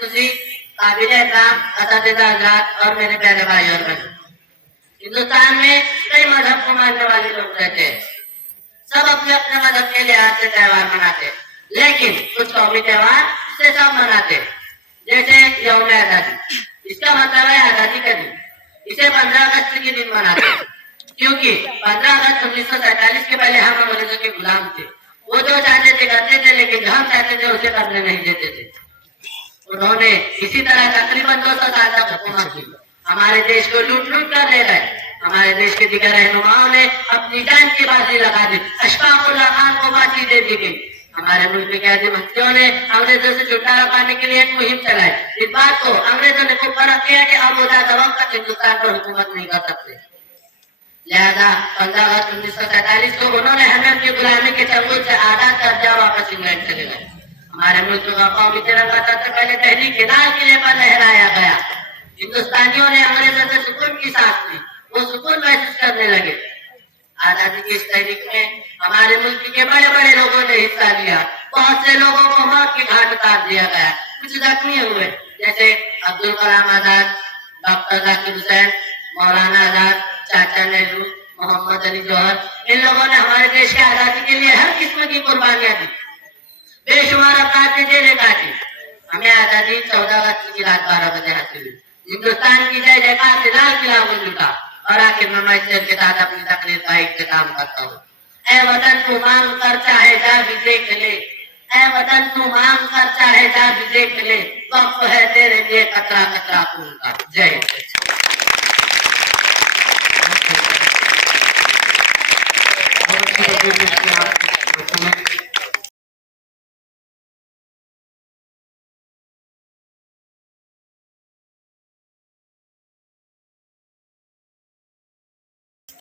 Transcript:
खुशी काबिल एहतराम असातिज़ा हज़रात और मेरे प्यारे भाई और बहन, हिंदुस्तान में कई मजहब को मानने वाले लोग रहते हैं। सब अपने अपने मजहब के लिहाज से त्योहार मनाते हैं, लेकिन कुछ कौमी त्योहार से सब मनाते हैं। जैसे यौम आजादी, इसका मतलब है आजादी का दिन। इसे 15 अगस्त के दिन मनाते हैं, क्योंकि 15 अगस्त 1947 के पहले हम अंग्रेजों के गुलाम थे। वो जो चाहते थे करते थे, लेकिन जो हम चाहते थे उसे करने नहीं देते थे। उन्होंने इसी तरह तकरीबन 200 साल तक हुकूमत की, हमारे देश को लूट लूट कर ले गए। हमारे देश के दिगर रहनुमाओं ने अपनी जान की बाजी लगा दी, अशफाकुल्लाह खान को फांसी दे दी गई। हमारे मुल्क के आदिम हस्तियों ने अंग्रेजों से छुटकारा पाने के लिए एक मुहिम चलाई। इस बात को अंग्रेजों ने खूब फर्क किया कि अब तक हिंदुस्तान पर हुकूमत नहीं कर सकते। लिहाजा 15 अगस्त 1947 को उन्होंने हमें उनकी गुलामी के चंगुल से आजाद कर दिया, वापस इंग्लैंड चले गए। हमारे मुल्क का कौमी तिरंगा सबसे पहले तहरीक के लाल किले पर लहराया गया। हिंदुस्तानियों ने अंग्रेजों से सुकून की सांस ली, वो सुकून महसूस करने लगे। आजादी की इस तहरीक में हमारे मुल्क के बड़े बड़े लोगों ने हिस्सा लिया। बहुत से लोगों को मौत की घाट उतार दिया गया, कुछ जख्मी हुए, जैसे अब्दुल कलाम आजाद, डॉक्टर जाकिर हुसैन, मौलाना आजाद, चाचा नेहरू, मोहम्मद अली जौहर। इन लोगों ने हमारे देश की आजादी के लिए हर किस्म की कुर्बानियां दी, बेशुमार अपराध की जेलें काटी। हमें आजादी 14 अगस्त की रात 12 बजे हासिल हुई। हिंदुस्तान की जय जयकार से लाल किला गुंज उठा। और आखिर में मैं के साथ अपनी तकरीर का इख्तिताम करता हूँ। ऐ वतन तू मांग कर चाहे जा भी देख ले, ऐ वतन तू मांग कर चाहे जा भी देख ले, वक्त है तेरे लिए कतरा कतरा खून का। जय